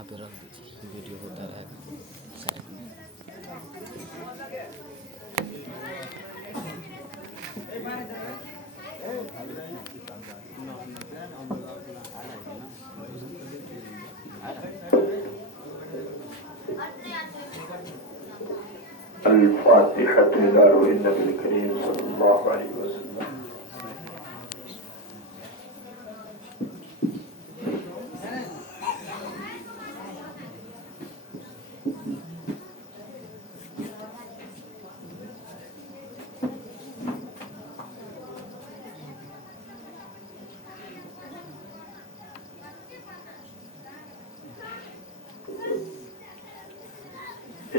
وہاں پہ رکھ دیجیے، ویڈیو ہوتا رہے گا سائڈ میں۔ الفاتحة إلى روح النبي الكريم صلى الله عليه وسلم۔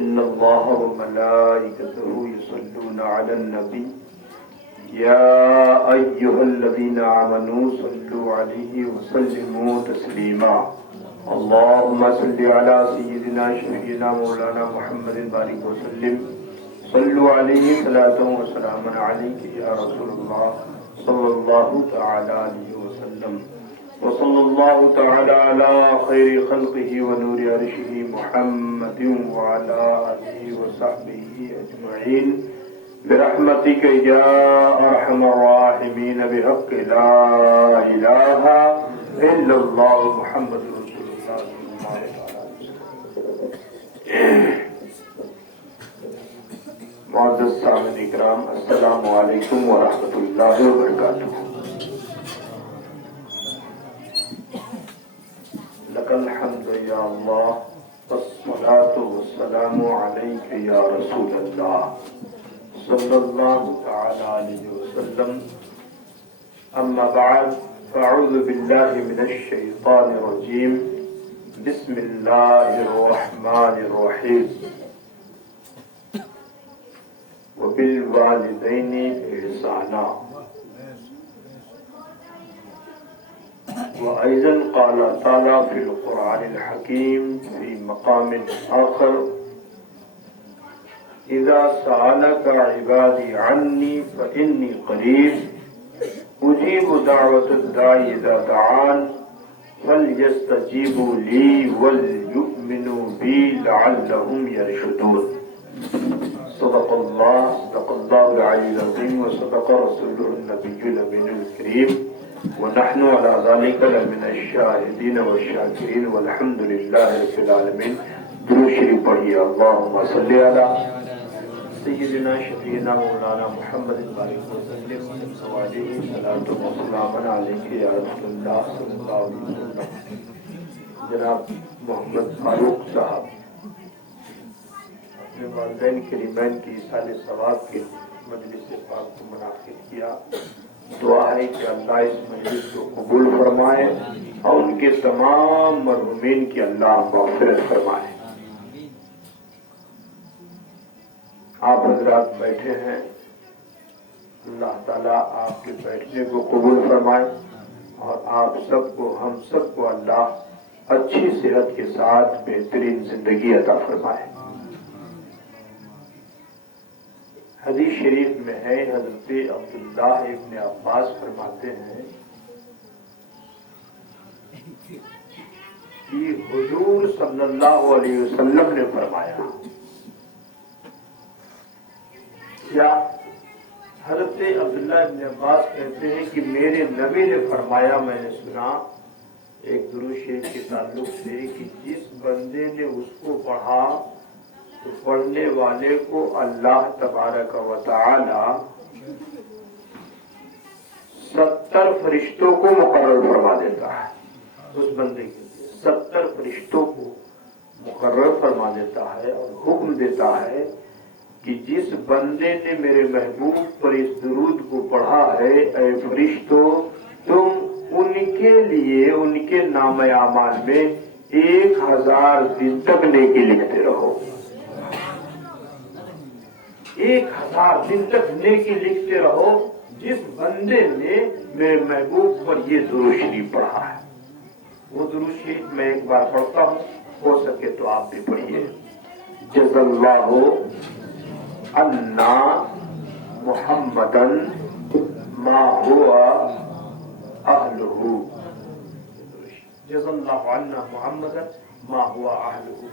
إن الله وملائكته يصلون على النبي يا أيها الذين آمنوا صلوا عليه وسلموا تسليما اللهم صل على سيدنا شفيعنا مولانا محمد بارك وسلم صلوا عليه صلاة وسلاما عليك يا رسول الله صلى الله تعالى عليه وسلم وصلى الله تعالى على خير خلقه ونور عرشه محمد وعلى آله وصحبه أجمعين برحمتك يا أرحم الراحمين بحق لا إله إلا الله محمد رسول الله صلى الله عليه وسلم۔ معزز سامعین اکرام، السلام علیکم ورحمۃ اللہ وبرکاتہ۔ لك الحمد يا الله والصلاة والسلام عليك يا رسول الله صلى الله تعالى عليه وسلم۔ أما بعد، فأعوذ بالله من الشيطان الرجيم، بسم الله الرحمن الرحيم۔ وبالوالدين إحسانا۔ وأيضا قال تعالى في القرآن الحكيم في مقام آخر: إذا سألك عبادي عني فإني قريب أجيب دعوة الداعي إذا دعان فليستجيبوا لي وليؤمنوا بي لعلهم يرشدون۔ صدق الله العلي العظيم وصدق رسوله النبي الأمين الكريم ونحن على ذلك لمن الشاهدين والشاكرين والحمد لله رب العالمين۔ درود شریف پڑھیے۔ اللهم صل على سيدنا شفيعنا مولانا محمد بارك وسلم وعليه صلاة وسلام عليك يا رسول الله صلى الله عليه وسلم۔ جناب محمد فاروق صاحب اپنے والدین کریمین کی ایصال ثواب کے مجلس پاک کو منعقد کیا۔ دعا ہے کہ اللہ اس مجلس کو قبول فرمائے اور ان کے تمام مرحومین کی اللہ مغفرت فرمائے۔ آپ حضرات بیٹھے ہیں، اللہ تعالیٰ آپ کے بیٹھنے کو قبول فرمائے اور آپ سب کو، ہم سب کو اللہ اچھی صحت کے ساتھ بہترین زندگی عطا فرمائے۔ حدیث شریف میں ہے، حضرت عبداللہ ابن عباس فرماتے ہیں کہ حضور صلی اللہ علیہ وسلم نے فرمایا، کیا حضرت عبداللہ ابن عباس کہتے ہیں کہ میرے نبی نے فرمایا، میں نے سنا ایک درود شریف کے تعلق سے کہ جس بندے نے اس کو پڑھا تو پڑھنے والے کو اللہ تبارک و تعالی 70 فرشتوں کو مقرر فرما دیتا ہے۔ اس بندے کے لیے 70 فرشتوں کو مقرر فرما دیتا ہے اور حکم دیتا ہے کہ جس بندے نے میرے محبوب پر اس درود کو پڑھا ہے، اے فرشتوں، تم ان کے لیے ان کے نام اعمال میں 1000 دن تک نیکی لکھتے رہو۔ 1000 دن تک نیکی لکھتے رہو جس بندے نے میرے محبوب پر یہ درود شریف پڑھا ہے۔ وہ درود شریف میں ایک بار پڑھتا ہوں، ہو سکے تو آپ بھی پڑھیے۔ جزا اللہ عنا محمدن ما ہوا اہلہ۔ जज़ल्लाहु अन्ना मुहम्मदन मा हुआ अहलुहु।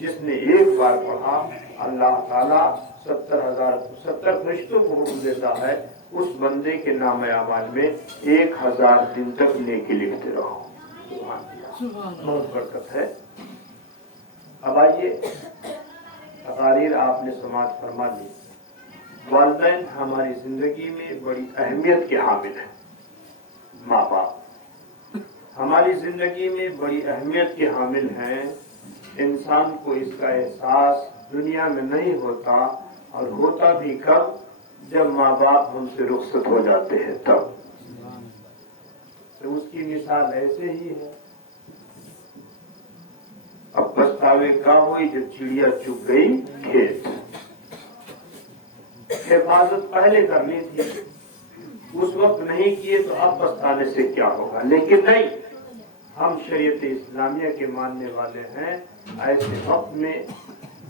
जिसने एक बार पढ़ा अल्लाह ताला 70 फरिश्तों को हुक्म देता है उस बंदे के नाम अमाल में 1000 दिन तक नेकी लिखते रहो। बहुत बरकत है। अब आइए, तकारीर आपने समाज फरमा ली। वालिदैन हमारी जिंदगी में बड़ी अहमियत के हामिल हैं। माँ बाप हमारी जिंदगी में बड़ी अहमियत के हामिल हैं। इंसान को इसका एहसास दुनिया में नहीं होता, और होता भी कब, जब माँ बाप हमसे रुखसत हो जाते हैं तब। तो उसकी मिसाल ऐसे ही है। अब पछतावे का हुई जब चिड़िया चुग गई खेत। हिफाजत पहले करनी थी, उस वक्त नहीं किए तो अब पछताने से क्या होगा। लेकिन नहीं, हम शरीयत इस्लामिया के मानने वाले हैं। ऐसे वक्त में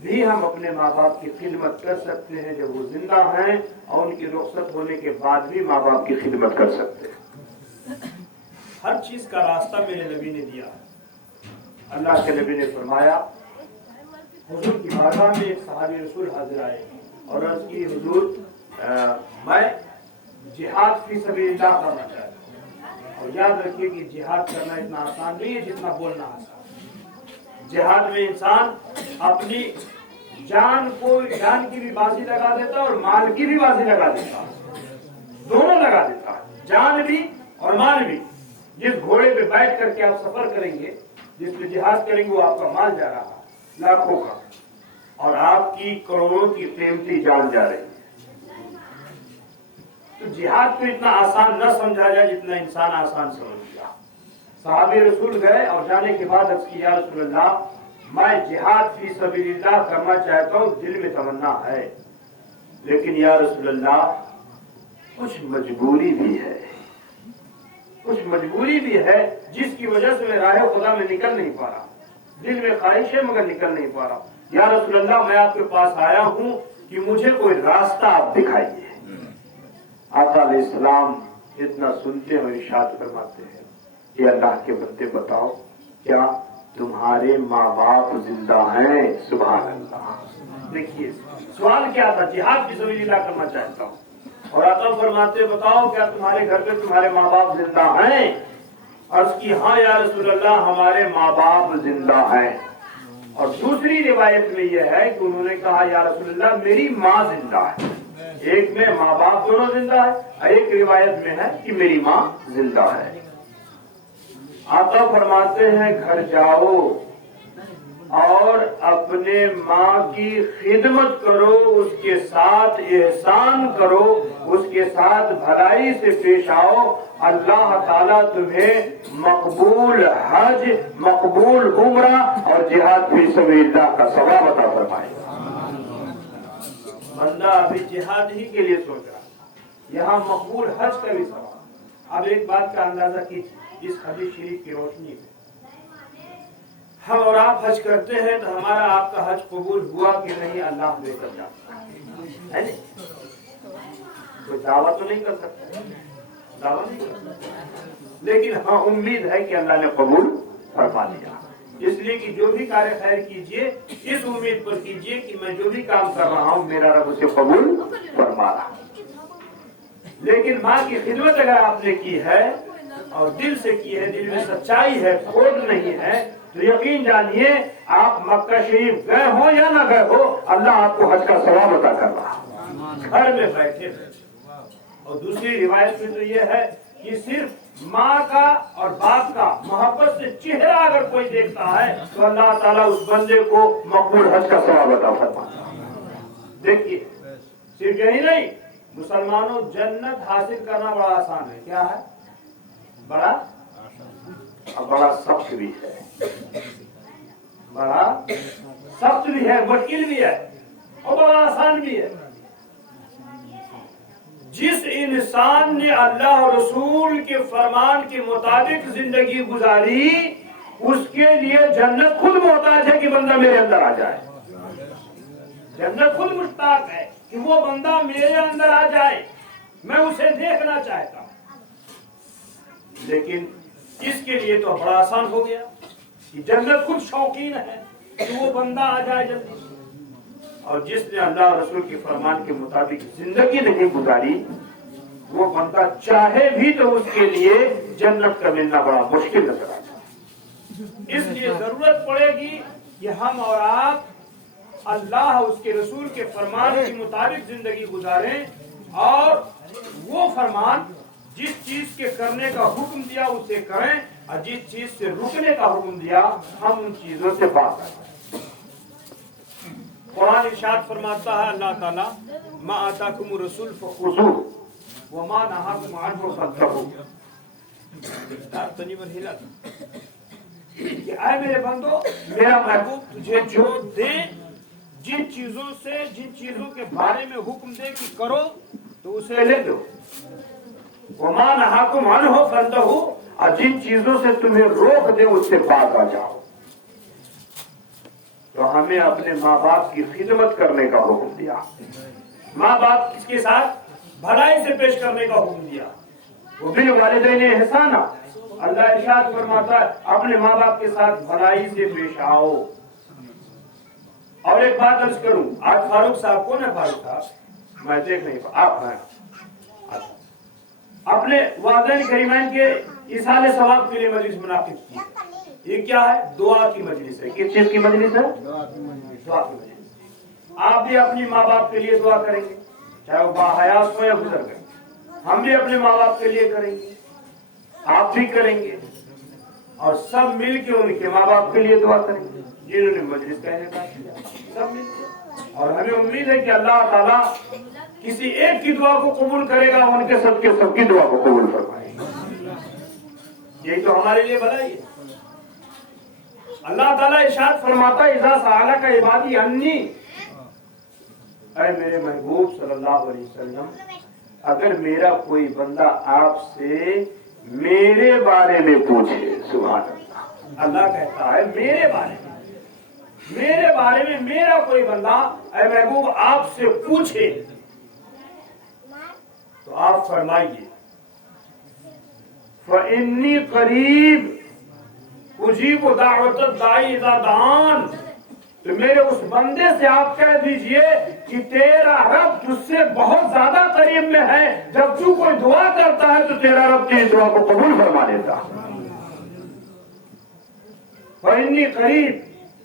भी हम अपने माँ बाप की खिदमत कर सकते हैं जब वो जिंदा हैं, और उनकी रुखसत होने के बाद भी माँ बाप की खिदमत कर सकते हैं। हर चीज का रास्ता मेरे नबी ने दिया है। अल्लाह के नबी ने फरमाया, हुजूर की बारगाह में एक सहाबी रसूल हाजिर आए और अर्ज की, हुजूर मैं जिहाद फी सबीलिल्लाह करना चाहता हूँ। और याद रखिए कि जिहाद करना इतना आसान नहीं है जितना बोलना आसान। जिहाद में इंसान अपनी जान की भी बाजी लगा देता है और माल की भी बाजी लगा देता है, दोनों लगा देता है, जान भी और माल भी। जिस घोड़े पे बैठ करके आप सफर करेंगे, जिस पे जिहाद करेंगे, वो आपका माल जा रहा है लाखों का, और आपकी करोड़ों की कीमती जान जा रही है। तो जिहाद को इतना आसान न समझा जाए जितना इंसान आसान समझ गया। सहाबे रसूल गए और जाने के बाद अर्ज की, या रसूलल्लाह, मैं जिहाद फी सबीलिल्लाह करना चाहता हूँ, दिल में तमन्ना है, लेकिन या रसूलल्लाह कुछ मजबूरी भी है, जिसकी वजह से मैं राह खुदा में निकल नहीं पा रहा। दिल में ख्वाहिश है मगर निकल नहीं पा रहा। या रसूलल्लाह, मैं आपके पास आया हूँ कि मुझे कोई रास्ता आप दिखाइए। आका अलैहिस्सलाम इतना सुनते हैं और इरशाद फरमाते हैं, कि अल्लाह के बंदे बताओ, क्या तुम्हारे माँ बाप जिंदा हैं? सुभान अल्लाह। देखिए सवाल क्या था, जिहाद फी सबीलिल्लाह करना चाहता हूँ, और आका फरमाते बताओ क्या तुम्हारे घर पे तुम्हारे माँ बाप जिंदा हैं? अर्ज की, हाँ या रसूलल्लाह, हमारे माँ बाप जिंदा हैं। और दूसरी रिवायत में यह है कि उन्होंने कहा, या रसूलल्लाह, मेरी माँ जिंदा है। एक में माँ बाप दोनों जिंदा है, और एक रिवायत में है कि मेरी माँ जिंदा है। आका फरमाते हैं, घर जाओ और अपने माँ की खिदमत करो, उसके साथ एहसान करो, उसके साथ भलाई से पेश आओ। अल्लाह ताला तुम्हें मकबूल हज, मकबूल उम्रा और जिहाद फी सबीलिल्लाह का सवाब अता फरमाएगा। बंदा अभी जिहाद ही के लिए सोच रहा, यहाँ मकबूल हज का भी सवाब। अब एक बात का अंदाजा कीजिए, इस हदीस शरीफ की रोशनी में हम और आप हज करते हैं तो हमारा आपका हज कबूल हुआ कि नहीं अल्लाह बेहतर जानता है। कोई दावा तो नहीं कर सकता, दावा नहीं कर सकता, लेकिन हाँ उम्मीद है कि अल्लाह ने कबूल फरमा लिया। इसलिए कि जो भी कार्य खैर कीजिए, इस उम्मीद पर कीजिए कि मैं जो भी काम कर रहा हूँ मेरा रब उसे कबूल फरमा रहा। लेकिन माँ की खिदमत अगर आपने की है और दिल से की है, दिल में सच्चाई है, खोट नहीं है, तो यकीन जानिए आप मक्का शरीफ गए हो या ना गए हो, अल्लाह आपको हज का सवाब अता कर रहा है घर में बैठे। और दूसरी रिवायत में तो यह है कि सिर्फ माँ का और बाप का मोहब्बत से चेहरा अगर कोई देखता है तो अल्लाह ताला उस बंदे को मकबूल हज का सवाब अता फरमाता है। देखिए सिर्फ यही नहीं, मुसलमानों जन्नत हासिल करना बड़ा आसान है। क्या है? बड़ा सख्त भी है, बड़ा सख्त भी है, मुश्किल भी है और बड़ा आसान भी है। जिस इंसान ने अल्लाह और रसूल के फरमान के मुताबिक जिंदगी गुजारी, उसके लिए जन्नत खुद मोहताज है कि बंदा मेरे अंदर आ जाए। जन्नत खुद मुश्ताक है कि वो बंदा मेरे अंदर आ जाए, मैं उसे देखना चाहता हूं। लेकिन इसके लिए तो बड़ा आसान हो गया कि जन्नत खुद शौकीन है कि वो बंदा आ जाए जल्दी। और जिसने अल्लाह रसूल के फरमान के मुताबिक जिंदगी नहीं गुजारी, वो बंदा चाहे भी तो उसके लिए जन्नत का मिलना बड़ा मुश्किल नजर आता है। इसलिए जरूरत पड़ेगी कि हम और आप अल्लाह उसके रसूल के फरमान के मुताबिक जिंदगी गुजारें और वो फरमान जिस चीज के करने का हुक्म दिया उसे करें और जिस चीज से रुकने का हुक्म दिया हम उन चीजों से बात करें। कुरान इरशाद फरमाता है अल्लाह ताला, मा आताकुम रसूल फखुज़ू व मा नहाकुम अन्हु फंतहू। तनीबर हिला कि आए मेरे बंदो, मेरा महबूब तुझे जो दे, जिन चीजों से, जिन चीजों के बारे में हुक्म दे कि करो तो उसे ले लो। वमा नहाकुम अन्हु फंतहू, और जिन चीजों से तुम्हें रोक दे उससे बात आ जाओ। तो हमें अपने माँ बाप की खिदमत करने का हुक्म दिया, माँ बाप के साथ भलाई से पेश करने का हुक्म दिया। वो बिल वालिदैन एहसाना, अल्लाह इरशाद फरमाता है अपने माँ बाप के साथ भलाई से पेश आओ। और एक बात अर्ज करूं, आज फारूक साहब कौन है? फारूक साहब मैं देख नहीं, आप हैं। अपने वालिदैन करीमैन के इसाले सवाब के लिए मजलिस मुनाकिद की। ये क्या है? दुआ की मजलिस है। किस चीज की मजलिस है? दुआ की मजलिस। आप भी अपनी माँ बाप के लिए दुआ करेंगे, चाहे वो बाहयात हो या गुजर गए। हम भी अपने माँ बाप के लिए करेंगे, आप भी करेंगे, और सब मिल के उनके माँ बाप के लिए दुआ करेंगे जिन्होंने मजलिस का इनेकाद किया, सब मिलकर। और हमें उम्मीद है कि अल्लाह ताला किसी एक की दुआ को कबूल करेगा, उनके सबकी दुआ को कबूल फरमाएगा। यही तो हमारे लिए भलाई है। अल्लाह ताला इरशाद फरमाता इज़ा सअलका इबादी अन्नी, ऐ मेरे महबूब सल्लल्लाहु अलैहि वसल्लम, अगर मेरा कोई बंदा आपसे मेरे बारे में पूछे, सुभान अल्लाह, अल्लाह कहता है मेरे बारे में मेरा कोई बंदा ऐ महबूब आपसे पूछे तो आप फरमाइए फ़इन्नी क़रीब उजीबु दाअवत दाई इज़ा दान। तो मेरे उस बंदे से आप कह दीजिए कि तेरा रब तुझसे बहुत ज्यादा करीब में है। जब तू कोई दुआ करता है तो तेरा रब तेरी दुआ को कबूल फरमा लेता। फ़इन्नी क़रीब,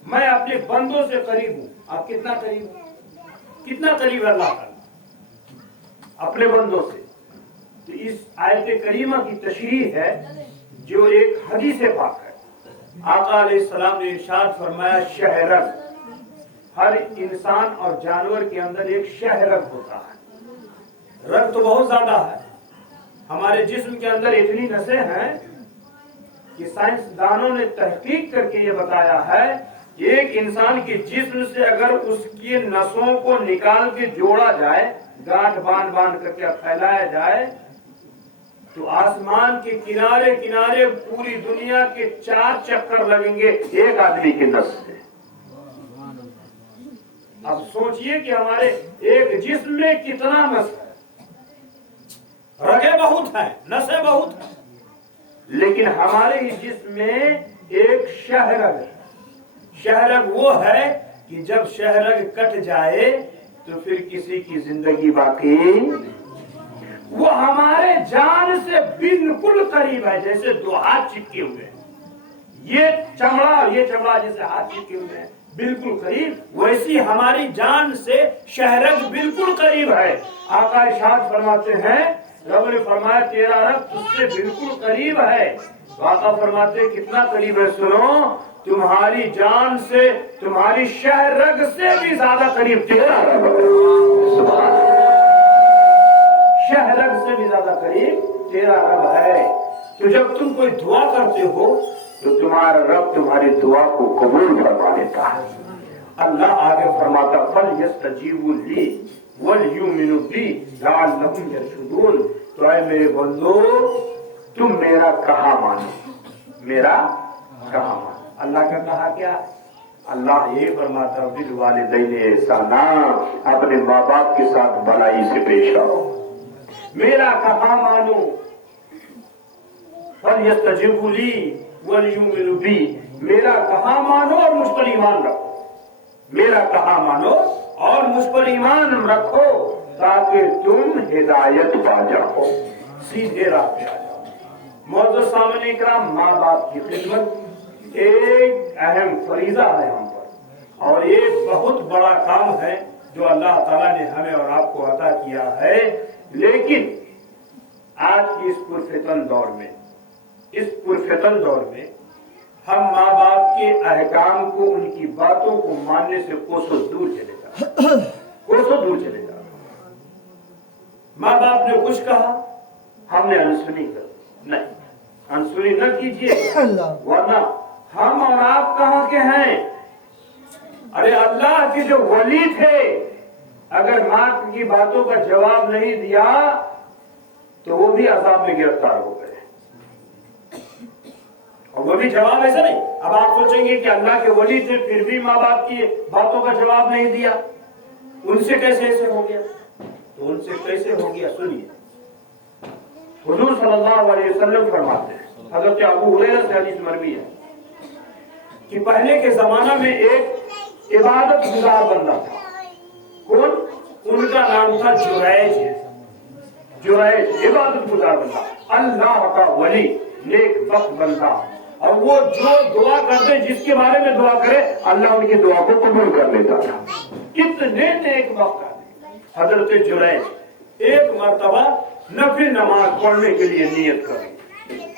मैं अपने बंदों से करीब हूं। आप कितना करीब, कितना करीब है अल्लाह ताला अपने बंदों से? तो इस आयत करीमा की तशरीह है जो एक हदीस पाक है। आका अलैहिस्सलाम ने इरशाद फरमाया, शहरग, हर इंसान और जानवर के अंदर एक शहरग होता है। रग तो बहुत ज्यादा है। हमारे जिस्म के अंदर इतनी नसें हैं कि साइंसदानों ने तहकीक करके ये बताया है कि एक इंसान के जिस्म से अगर उसकी नसों को निकाल के जोड़ा जाए, गांठ बांध करके फैलाया जाए, तो आसमान के किनारे किनारे पूरी दुनिया के 4 चक्कर लगेंगे एक आदमी की नस से। अब सोचिए कि हमारे एक जिस्म में कितना नस है। रगे बहुत है, नसें बहुत है, लेकिन हमारे इस जिस्म में एक शहरग है। शहरग वो है कि जब शहरग कट जाए तो फिर किसी की जिंदगी बाकी। वो हमारे जान से बिल्कुल करीब है, जैसे 2 हाथ चिपके हुए हैं। ये चमड़ा जैसे हाथ चिपके हुए हैं, बिल्कुल करीब, वैसी हमारी जान से शहरग बिल्कुल करीब है। आका इरशाद फरमाते हैं, रब ने फरमाया तेरा रब तुझसे बिल्कुल करीब है। तो आका फरमाते कितना करीब है? सुनो, तुम्हारी जान से, तुम्हारी शहरग से भी ज्यादा करीब तेरा रब है। शहरग से भी ज्यादा करीब तेरा रब है। तो जब तुम कोई दुआ करते हो तो तुम्हारा रब तुम्हारी दुआ को कबूल फरमा लेता है। अल्लाह आगे फरमाता फल यस्तजीबू ली वल युमिनु बी लअल्लहुम यरशुदून। तो ऐ मेरे बंदो, तुम मेरा कहा मानो, मेरा कहा मानो। अल्लाह का कहा क्या? अल्लाह ये फरमाता बिल वालिदैन एहसाना, अपने माँ बाप के साथ भलाई से पेश आओ। मेरा कहा मानो, فَلْيَسْتَجِبُوا لِي وَلْيُؤْمِنُوا بِي، میرا کہا مانو اور مجھ پر ایمان رکھو، میرا کہا مانو اور مجھ پر ایمان رکھو تاکہ تم ہدایت پا جاؤ، سیدھے راہ پہ آ جاؤ۔ معزز سامعین اکرام، ماں باپ کی خدمت ایک اہم فریضہ ہے ہم پر، اور یہ بہت بڑا کام ہے جو اللہ تعالیٰ نے ہمیں اور آپ کو عطا کیا ہے۔ لیکن آج کی اس پرفتن دور میں ہم ماں باپ کے احکام کو، ان کی باتوں کو ماننے سے کوسوں دور چلے جا رہے ہیں۔ ماں باپ نے کچھ کہا، ہم نے انسنی کر، نہیں، انسنی نہ کیجیے، ورنہ ہم اور آپ کہاں کے ہیں؟ ارے اللہ کے جو ولی تھے، اگر ماں کی باتوں کا جواب نہیں دیا تو وہ بھی عذاب میں گرفتار ہو گئے، اور وہ بھی جواب ایسا نہیں۔ اب آپ سوچیں گے کہ اللہ کے ولی تھے پھر بھی ماں باپ کی باتوں کا جواب نہیں دیا، ان سے کیسے ایسے ہو گیا؟ تو ان سے کیسے ہو گیا سنیے۔ حضور صلی اللہ علیہ وسلم فرماتے ہیں، حضرت ابو ہریرہ سے حدیث مروی ہے کہ پہلے کے زمانہ میں ایک عبادت گزار بندہ تھا، کون؟ ان کا نام تھا جریج، عبادت گزار بندہ، اللہ کا ولی، نیک وقت بندہ، اور وہ جو دعا کرتے جس کے بارے میں دعا کرے اللہ ان کی دعا کو قبول کر لیتا تھا۔ کتنے نیک وقت آتے۔ حضرت جریج ایک مرتبہ نفل نماز پڑھنے کے لیے نیت کری،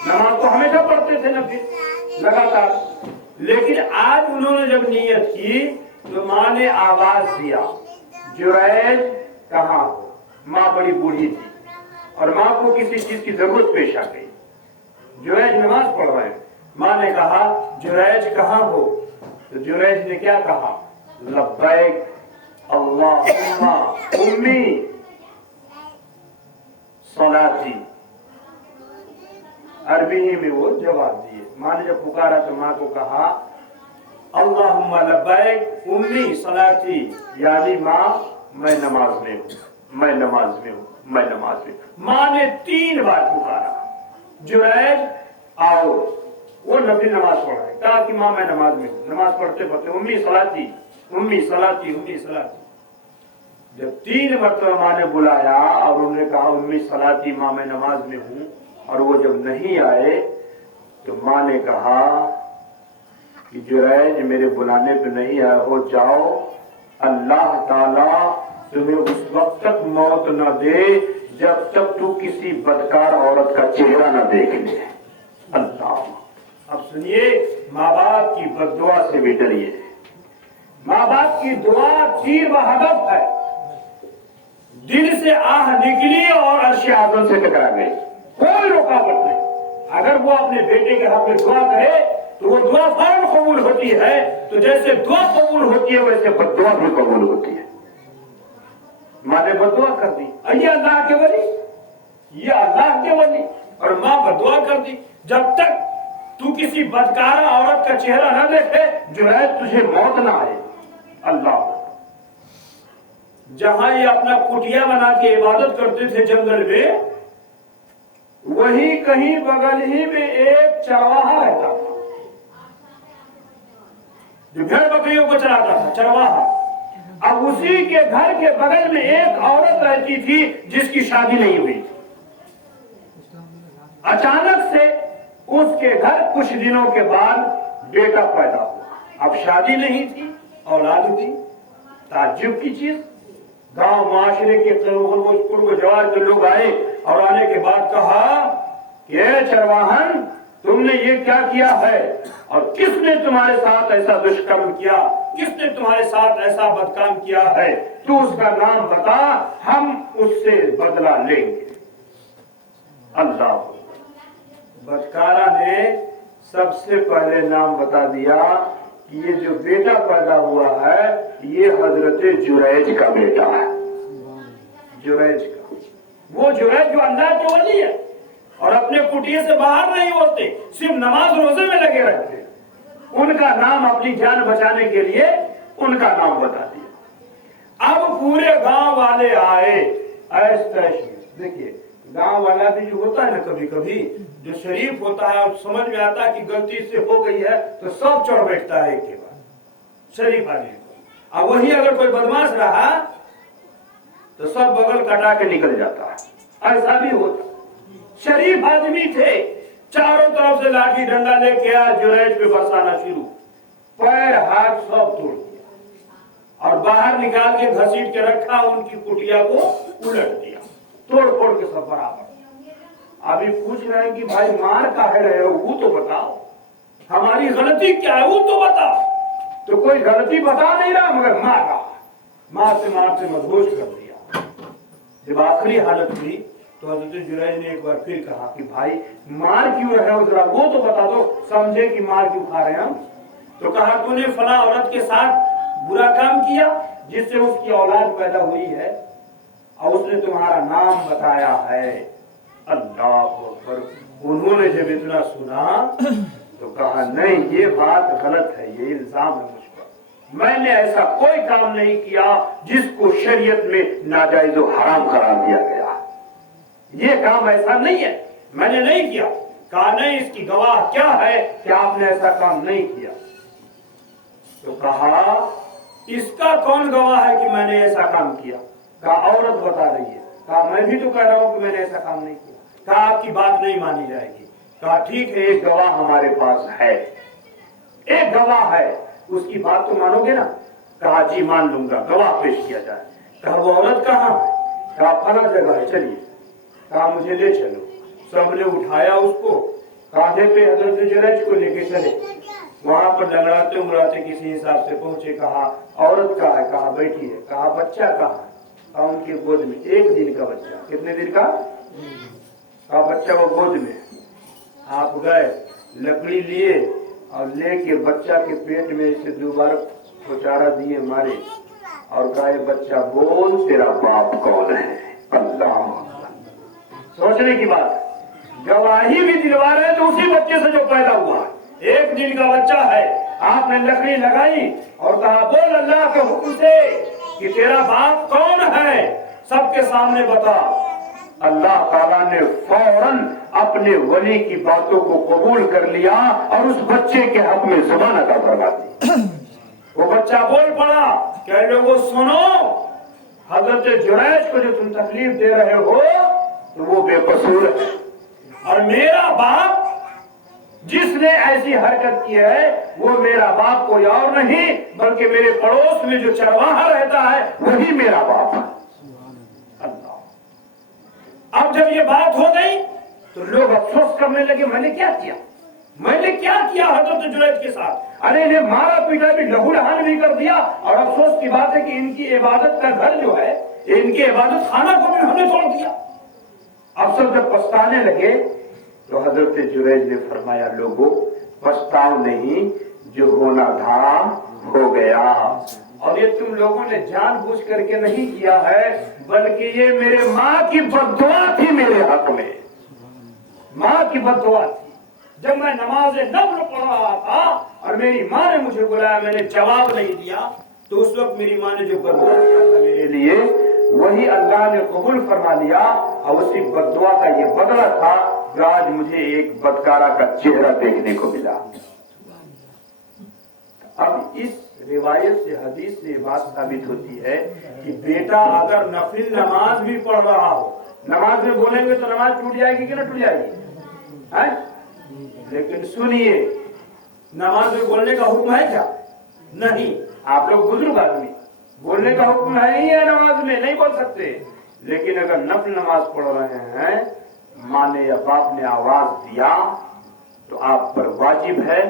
نماز تو ہمیشہ پڑھتے تھے نفل لگاتار، لیکن آج انہوں نے جب نیت کی تو ماں نے آواز دیا، جریج کہاں ہو؟ ماں بڑی بوڑھی تھی اور ماں کو کسی چیز کی ضرورت پیش آ گئی، جریج نماز پڑھ رہے ہیں، ماں نے کہا جریج کہاں ہو؟ تو جریج نے کیا کہا؟ لبیک اللہم امی صلاتی، عربی میں وہ جواب دیے۔ ماں نے جب پکارا تو ماں کو کہا اللہم لبیک امی صلاتی، یعنی ماں میں نماز میں ہوں، میں نماز میں ہوں، میں نماز میں ہوں۔ ماں نے 3 بار پکارا، جریج آؤ، وہ نفل نماز پڑھ رہے، کہا کہ ماں میں نماز میں ہوں، نماز پڑھتے پڑھتے امی صلاتی، امی صلاتی، امی صلاتی۔ جب 3 مرتبہ ماں نے بلایا اور انہوں نے کہا امی صلاتی، ماں میں نماز میں ہوں، اور وہ جب نہیں آئے تو ماں نے کہا کہ جریج میرے بلانے پہ نہیں آئے ہو، جاؤ، اللہ تعالیٰ تمہیں اس وقت تک موت نہ دے جب تک تو کسی بدکار عورت کا چہرہ نہ دیکھ لے۔ اللہ، اب سنیے، ماں باپ کی بد دعا سے بھی ڈریے۔ ماں باپ کی دعا تیر و ہدف ہے، دل سے آہ نکلی اور عرش اعظم سے ٹکرا گئی، کوئی رکاوٹ نہیں۔ اگر وہ اپنے بیٹے کے حق میں دعا کرے تو وہ دعا فوراً قبول ہوتی ہے، تو جیسے دعا قبول ہوتی ہے ویسے بد دعا بھی قبول ہوتی ہے۔ ماں نے بد دعا کر دی، یہ اللہ کے ولی، یہ اللہ کے ولی، اور ماں بد دعا کر دی، جب تک تو کسی بدکارہ عورت کا چہرہ نہ دیکھے جریج تجھے موت نہ آئے۔ اللہ، جہاں یہ اپنا کٹیا بنا کے عبادت کرتے تھے جنگل میں، وہی کہیں بغل ہی میں ایک چرواہا رہتا تھا جو بھیڑ بکریوں کو چراتا تھا، چرواہا۔ اب اسی کے گھر کے بغل میں ایک عورت رہتی تھی جس کی شادی نہیں ہوئی تھی۔ اچانک سے اس کے گھر کچھ دنوں کے بعد بیٹا پیدا ہوا، اب شادی نہیں تھی، اولاد تھی۔ تعجب کی چیز، گاؤں معاشرے کے قرب جوار کے لوگ آئے اور آنے کے بعد کہا کہ اے چرواہن، تم نے یہ کیا کیا ہے اور کس نے تمہارے ساتھ ایسا دشکرم کیا، کس نے تمہارے ساتھ ایسا بدکام کیا ہے، تو اس کا نام بتا، ہم اس سے بدلہ لیں گے۔ اللہ، بدکارہ نے سب سے پہلے نام بتا دیا کہ یہ جو بیٹا پیدا ہوا ہے یہ حضرت جریج کا بیٹا ہے، جریج کا، وہ جریج جو اللہ کے ولی ہے اور اپنے کٹیے سے باہر نہیں ہوتے، صرف نماز روزے میں لگے رہتے، ان کا نام اپنی جان بچانے کے لیے ان کا نام بتا دیا۔ اب پورے گاؤں والے آئے، ایس تیش، دیکھیے गांव वाला भी जो होता है ना, कभी कभी जो शरीफ होता है और समझ में आता है कि गलती से हो गई है तो सब चढ़ बैठता है एक के बाद शरीफ आदमी। और वही अगर कोई बदमाश रहा तो सब बगल कटा के निकल जाता है। ऐसा भी होता। शरीफ आदमी थे, चारों तरफ से लाठी डंडा लेके आया, जुनैद पे बरसाना शुरू, पैर हाथ सब तोड़ दिया और बाहर निकाल के घसीट के रखा, उनकी कुटिया को उलट दिया, तोड़ फोड़ के सब बराबर। अभी पूछ रहे हैं कि भाई मार काहे रहे हो, वो तो बताओ, हमारी गलती क्या है वो तो बताओ। तो कोई गलती बता नहीं रहा मगर मारा, मारते मदहोश कर दिया। जब आखिरी हालत हुई तो हजरत जुरैज ने एक बार फिर कहा कि भाई मार क्यों रहे हो, जरा वो तो बता दो, समझे कि मार क्यों खा रहे हैं हम। तो कहा तूने फला औरत के साथ बुरा काम किया जिससे उसकी औलाद पैदा हुई है और उसने तुम्हारा नाम बताया है। अल्लाह अकबर। उन्होंने जब इतना सुना तो कहा नहीं, ये बात गलत है, ये इल्जाम है मुझ पर। मैंने ऐसा कोई काम नहीं किया जिसको शरीयत में नाजायज और हराम करार दिया गया। ये काम ऐसा नहीं है, मैंने नहीं किया। कहा नहीं, इसकी गवाह क्या है कि आपने ऐसा काम नहीं किया। तो कहा इसका कौन गवाह है कि मैंने ऐसा काम किया। कहा औरत बता रही है। कहा मैं भी तो कह रहा हूं कि मैंने ऐसा काम नहीं किया। कहा आपकी बात नहीं मानी जाएगी। कहा ठीक है, एक गवाह हमारे पास है, एक गवाह है, उसकी बात तो मानोगे ना। कहा जी मान लूंगा, गवाह पेश किया जाए। कहा वो औरत कहाँ है। कहा फला जगह है, चलिए। कहा मुझे ले चलो। सबने उठाया उसको, कांधे पे हजरत जुरैज को लेके चले। वहां पर लंगड़ाते उमड़ाते किसी हिसाब से पहुंचे। कहा औरत कहाँ है। कहा बैठी है। कहा बच्चा कहाँ है। कहा उनके गोद में, 1 दिन का बच्चा। कितने दिन का। कहा बच्चा वो गोद में। आप गए, लकड़ी लिए और लेके बच्चा के पेट में इसे दोबारा खुचारा दिए, मारे और कहा बच्चा बोल तेरा बाप कौन है। अल्लाह। सोचने की बात, गवाही भी दिलवा रहे तो उसी बच्चे से जो पैदा हुआ है, 1 दिन का बच्चा है। आपने लकड़ी लगाई और कहा बोल अल्लाह के हुक्म से कि तेरा बाप कौन है, सबके सामने बता। अल्लाह ताला ने फौरन अपने वली की बातों को कबूल कर लिया और उस बच्चे के हक में ज़ुबान अता फरमा दी। वो बच्चा बोल पड़ा, कह लोगों सुनो, हजरत जुरैज को जो तुम तकलीफ दे रहे हो तो वो बेकसूर है, और मेरा बाप जिसने ऐसी हरकत की है वो मेरा बाप कोई और नहीं बल्कि मेरे पड़ोस में जो चरवाहा रहता है वही मेरा बाप है। अल्लाह। अब जब ये बात हो गई तो लोग अफसोस करने लगे, मैंने क्या किया, मैंने क्या किया हजरत जुरैज के साथ। अरे इन्हें मारा पीटा भी, लहूलुहान भी कर दिया, और अफसोस की बात है कि इनकी इबादत का घर जो है, इनके इबादत खाना को भी हमने तोड़ दिया। अफसर जब पछताने लगे तो हजरत जुरैज ने फरमाया लोगों पछताओ नहीं, जो होना था हो गया, और ये तुम लोगों ने जानबूझ करके नहीं किया है बल्कि ये मेरे माँ की बद्दुआ थी मेरे हक में, माँ की बद्दुआ थी। जब मैं नमाज नफ्ल पढ़ रहा था और मेरी माँ ने मुझे बुलाया, मैंने जवाब नहीं दिया, तो उस वक्त मेरी माँ ने जो बद्दुआ किया था मेरे लिए वही अल्लाह ने कबूल फरमा लिया, और उसी बद्दुआ का ये बदला था कि आज मुझे एक बदकारा का चेहरा देखने को मिला। अब इस रिवायत से, हदीस से बात साबित होती है कि बेटा अगर नफिल नमाज भी पढ़ रहा हो, नमाज में बोलेंगे तो नमाज टूट जाएगी कि ना टूट जाएगी है? लेकिन सुनिए, नमाज में बोलने का हुक्म है क्या? नहीं। आप लोग बुजुर्ग आदमी, बोलने का हुक्म है ही है, नमाज में नहीं बोल सकते। लेकिन अगर नफल नमाज पढ़ रहे हैं, माँ ने या बाप ने आवाज दिया तो आप पर वाजिब है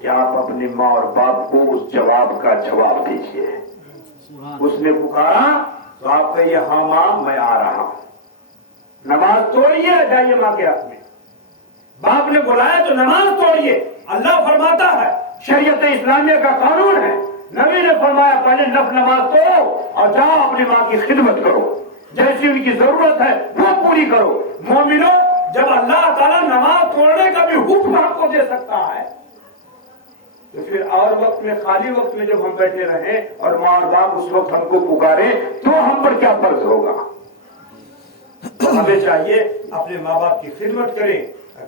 कि आप अपने माँ और बाप को उस जवाब का जवाब दीजिए। उसने पुकारा तो आप कहिए हाँ माँ मैं आ रहा हूं। नमाज तोड़िए, जाइए माँ के हक में। बाप ने बुलाया तो नमाज तोड़िए। अल्लाह फरमाता है, शरीयत इस्लामिया का कानून है, नबी ने फरमाया पहले नफल नमाज तोड़ो और जाओ अपनी माँ की खिदमत करो, जैसी उनकी जरूरत है वो पूरी करो। मोमिनो, जब अल्लाह ताला नमाज तोड़ने का भी हुक्म आपको दे सकता है तो फिर और वक्त में, खाली वक्त में जब हम बैठे रहे और माँ बाप उस वक्त हमको पुकारे तो हम पर क्या फर्ज होगा? تو ہمیں چاہیے اپنے ماں باپ کی خدمت کریں،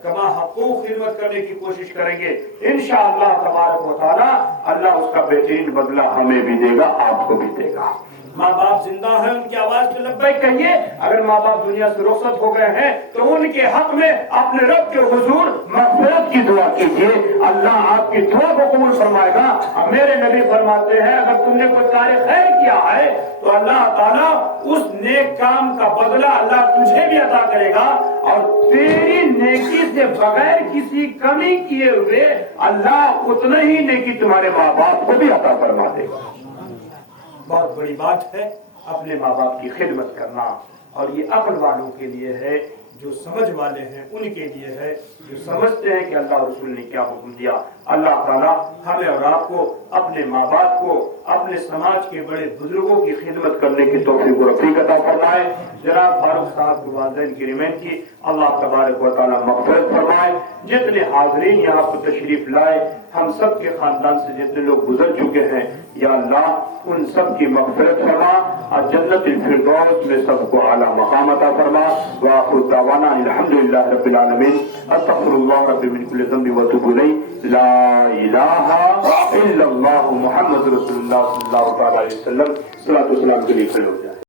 کما حقوق خدمت کرنے کی کوشش کریں گے، انشاءاللہ تبارک و تعالی اللہ اس کا بہترین بدلہ ہمیں بھی دے گا، آپ کو بھی دے گا۔ ماں باپ زندہ ہیں، ان کی آواز پہ لبیک کہیے۔ اگر ماں باپ دنیا سے رخصت ہو گئے ہیں تو ان کے حق میں اپنے رب کے حضور مغفرت کی دعا کیجیے، اللہ آپ کی دعا کو قبول فرمائے گا۔ میرے نبی فرماتے ہیں اگر تم نے کوئی کار خیر کیا ہے تو اللہ تعالیٰ اس نیک کام کا بدلہ اللہ تجھے بھی عطا کرے گا، اور تیری نیکی سے بغیر کسی کمی کیے ہوئے اللہ اتنا ہی نیکی تمہارے ماں باپ کو بھی عطا فرما دے گا۔ بہت بڑی بات ہے اپنے ماں باپ کی خدمت کرنا، اور یہ عقل والوں کے لیے ہے، جو سمجھ والے ہیں ان کے لیے ہے، جو سمجھتے ہیں کہ اللہ اور رسول نے کیا حکم دیا۔ اللہ تعالیٰ ہمیں اور آپ کو اپنے ماں باپ کو، اپنے سماج کے بڑے بزرگوں کی خدمت کرنے کی توفیق و رفیق عطا فرمائے۔ جناب فاروق صاحب کے والدین کی ریمین کی اللہ تبارک و تعالیٰ مغفرت فرمائے۔ جتنے حاضرین یہاں پر تشریف لائے، ہم سب کے خاندان سے جتنے لوگ گزر چکے ہیں، یا اللہ ان سب کی مغفرت فرما اور جنت الفردوس میں سب کو اعلیٰ مقام عطا فرما۔ وآخر دعوانا الحمدللہ رب العالمین، استغفر اللہ رب من کل ذنب واتوب الیہ، لا الہ الا اللہ محمد رسول اللہ صلی اللہ علیہ وسلم۔ صلاۃ والسلام کے لیے کھڑے ہو جائیں۔